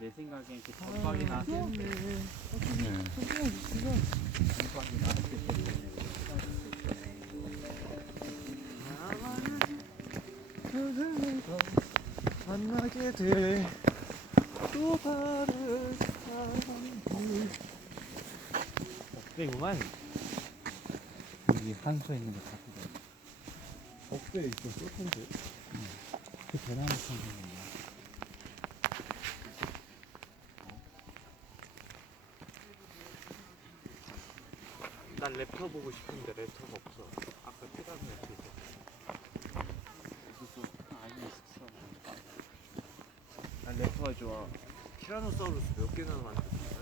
내 생각엔 그 전박이나 네. 전박이나 만나게 될또 다른 사람들 억대구만 여기 한소에 있는 거 같은데. 억대 있었을 텐데 그 대나무 천국이야. 난 랩터 보고 싶은데 랩터가 없어 아까 피라미 랩터 있어 있었어. 아니 있었어. 난 랩터가 좋아 티라노사우루스 몇 개나 만들었어